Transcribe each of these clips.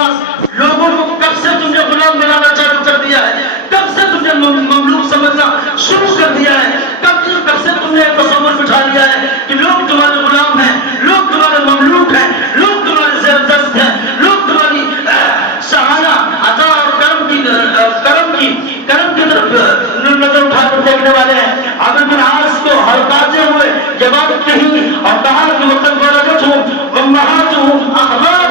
الناس، لوگوں کو کب سے تم نے غلام بنانا چالو کر دیا ہے؟ کب سے تم نے مملوک سمجھنا شروع کر دیا ہے؟ کب سے تم نے تصور بٹھا لیا ہے کہ لوگ تمہارے غلام ہیں، لوگ تمہارے مملوک ہیں، لوگ تمہارے زیر دست ہیں، لوگ تمہاری شاہانہ عطا اور کرم کی طرف نظر اٹھا کر دیکھنے والے ہیں۔ عمرو بن عاص کو ہڑکاتے ہوئے یہ بات کہی اور کہا کہ وقت ولدتہم امہاتہم احرارا،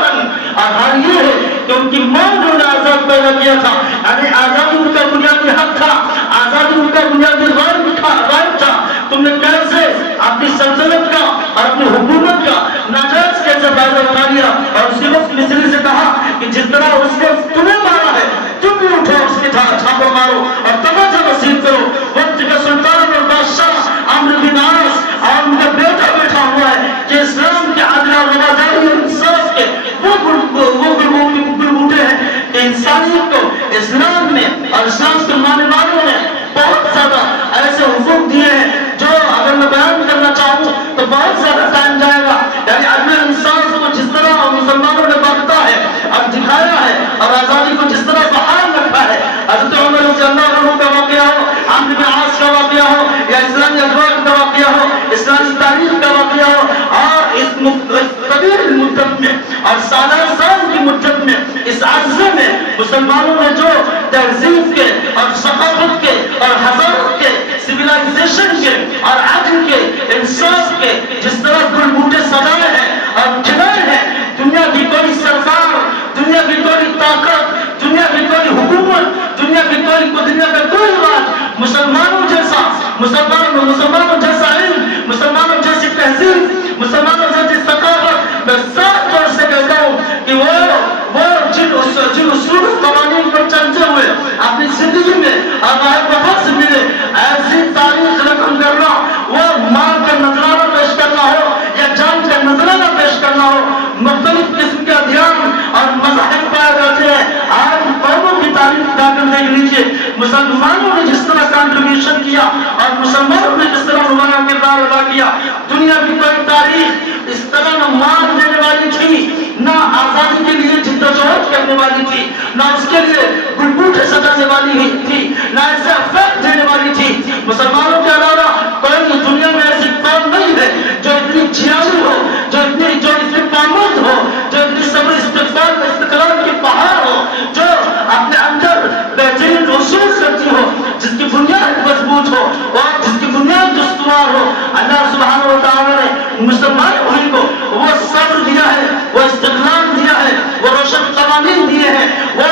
اور حال یہ ہے کہ ان کی ماں نے انہیں آزاد پیدا کیا تھا، یعنی آزادی ان کا بنیادی حق تھا، آزادی ان کا بنیادی رائٹ تھا۔ تم نے کیسے اپنی سلطنت کا اور اپنی حکومت کا ناجائز کیسے فائدہ اٹھا لیا؟ اور اسی وقت مصری سے کہا کہ جس طرح اس نے تمہیں مارا ہے تم بھی اٹھو، اس کی چھاپا مارو اور تماچا نصیب کرو۔ وقت کا سلطان اور بادشاہ عمرو بن عاص اور ان کا بیٹا بیٹھا ہوا ہے کہ اسلام کے عدل اور رواداری اور انصاف کے وہ بوٹے ہیں کہ انسانیت کو اسلام میں اور اسلام کے ماننے والوں نے بہت زیادہ ایسے حقوق دیے ہیں جو اگر میں بیان کرنا چاہوں تو بہت زیادہ ٹائم جائے گا۔ یعنی عدل انصاف کو جس طرح مسلمانوں نے بانٹا ہے اب دکھایا ہے، اور آزادی کو جس طرح بحال رکھا ہے، حضرت عمر رضی اللہ عنہ کا واقعہ ہو، عمرو بن عاص کا واقعہ ہو، یا اسلامی ادوار کا واقعہ ہو، اسلامی تاریخ کا واقعہ ہو، اور اس طویل مدت میں اور سالہ سال کی مدت میں اس عرصے میں مسلمانوں نے جو تہذیب کے اور ثقافت کے اور حضارت کے، سویلائزیشن کے اور عدل کے، انصاف کے جس طرح گل بوٹے سجائے ہیں اور کھلائے ہیں، دنیا کی کوئی سرکار، دنیا کی کوئی طاقت، دنیا کی کوئی حکومت، دنیا کا کوئی راج مسلمانوں جیسا علم، مسلمانوں جیسی تہذیب، مسلمانوں جیسی ثقافت، میں صاف طور سے کہتا ہوں کہ وہ جن اصول قوانین پر چلتے ہوئے اپنی زندگی میں اور وفا سے ملے، ایسی تاریخ رقم کرنا، وہ مال کا نذرانہ پیش کرنا ہو یا جان کا نذرانہ پیش کرنا ہو، مختلف قسم کے ادیان اور مذاہب پائے جاتے ہیں۔ آج قوموں کی تاریخ اٹھا کر دیکھ لیجیے، مسلمانوں نے جس طرح کنٹریبیوشن کیا اور مسلمانوں نے جس طرح نمایاں کردار ادا کیا، دنیا کی کوئی تاریخ اس طرح نہ مان دینے والی تھی، نہ آزادی کے لیے جدوجہد کرنے والی تھی، نہ اس کے لیے گلبوٹے سجانے والی تھی، نہ ایسے افیکٹ دینے والی تھی۔ مسلمانوں کے علاوہ کوئی دنیا میں ایسی قوم نہیں ہے جو اتنی جھیالو ہو، جو اتنی پامند ہو، جو اتنی صبر استقلال کی پہاڑ ہو، جو اپنے اندر بہترین اصول رکھتی ہو، جس کی بنیاد مضبوط ہو اور جس کی بنیاد استوار ہو۔ اللہ سبحانہ و تعالی نے مسلمان بھائی کو وہ صبر دیا ہے، وہ استقلال دیا ہے، وہ روشن قوانین دیے ہیں، وہ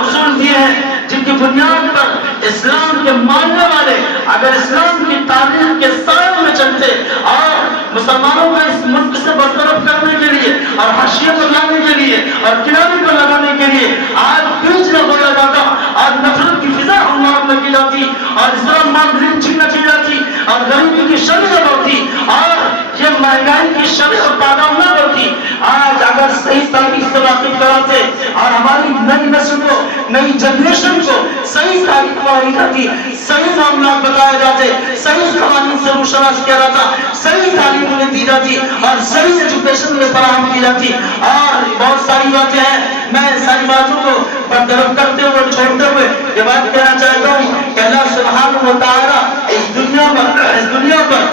اصول دیے ہیں جن کی بنیاد پر اسلام کے ماننے والے اگر اسلام کی تعلیم کے سائے میں چلتے اور مسلمانوں کو اس ملک سے برطرف کرنے کے لیے اور حاشیے پر لانے کے لیے اور کنارے پر لگانے کے لیے آج بیچ نہ بولا جاتا اور نفرت کی فضا ہموار نہ کی جاتی اور اسلام معاملین چھینا کی جاتی اور غریبی کی شرح ہوتی اور یہ مہنگائی کی شرح پادام نہ ہوتی۔ آج اگر صحیح تاریخ سے واقف کراتے اور ہماری نئی نسل کو، نئی جنریشن کو صحیح تاریخ پڑھائی جاتی، صحیح معاملات بتائے جاتے، صحیح قوانین سے روشناس کیا جاتا، صحیح تعلیم انہیں دی جاتی اور صحیح ایجوکیشن انہیں فراہم کی جاتی۔ اور بہت ساری باتیں ہیں، میں ساری باتوں کو برطرف کرتے ہوئے چھوڑتے ہوئے یہ بات کہنا چاہتا ہوں کہ اللہ سبحانہ و تعالی اس دنیا پر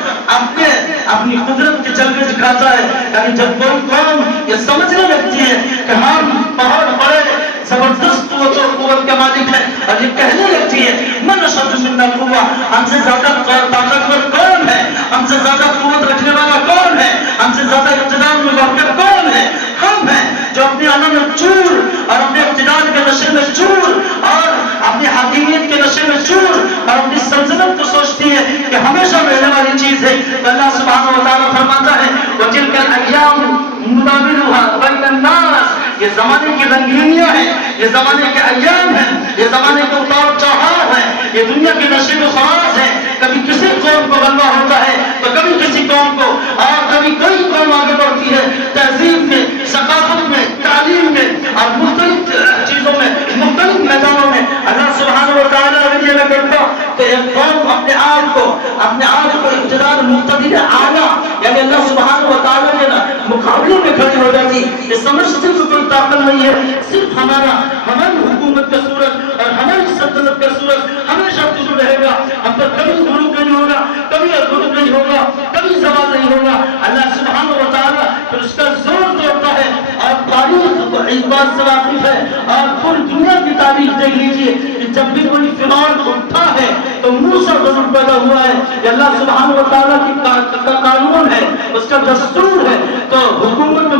اپنی قدرت کے جلوے دکھاتا ہے۔ یعنی جب کوئی قوم یہ سمجھنے لگتی ہے کہ ہم بہت بڑے زبردست قوت کے مالک ہیں اور یہ کہنے لگتی ہے من اشد منا قوة، ہم سے زیادہ طاقتور کون ہے، ہم سے زیادہ قوت رکھنے والا کون ہے، ہم سے زیادہ اقتدار میں واقع کون ہے، ہم ہیں جو اپنی انا میں چور اور اپنے اقتدار کے نشے میں چور اور اپنی حاکمیت کے نشے میں چور اور اپنی سلطنت کو سوچتی ہے کہ ہمیشہ رہنے والی چیز ہے۔ تو اللہ سبحانہ و تعالیٰ فرماتا ہے وَتِلْكَ الْأَيَّامُ نُدَاوِلُهَا بَيْنَ النَّاسِ، یہ زمانے کی رنگینیاں ہیں، یہ زمانے کے ایام ہیں، یہ زمانے کے اتار چڑھاؤ ہیں، یہ دنیا کے نشیب و خواص ہیں۔ کبھی کسی قوم کو غلبہ ہوتا ہے تو کبھی کسی قوم کو، اور کبھی کوئی قوم آگے بڑھتی ہے تہذیب میں، ثقافت میں، تعلیم میں اور مختلف چیزوں میں، مختلف میدانوں میں۔ اللہ سبحانہ و تعالیٰ اگر یہ نہ کرتا کہ ایک قوم اپنے آپ کو اقتدار مقتدر اعلیٰ یعنی اللہ سبحانہ و تعالیٰ کے مقابلے میں کھڑی ہو جاتی، یہ سمجھ صرف رہی ہے، صرف ہماری حکومت کا سورج اور ہماری سلطنت کا سورج ہمیشہ طلوع رہے گا، ہم پر کبھی غروب نہیں ہوگا، کبھی غروب نہیں ہوگا، کبھی زوال نہیں ہوگا۔ اللہ سبحانہ و تعالیٰ پھر اس کا زور توڑتا ہے، اور تاریخ اس بات سے واقف ہے، اور پوری دنیا کی تاریخ دیکھ لیجیے کہ جب بھی کوئی فرعون اٹھا ہے تو موسیٰ ضرور پیدا ہوا ہے۔ یہ اللہ سبحانہ و تعالیٰ کی کا قانون ہے، اس کا دستور ہے۔ تو حکومت میں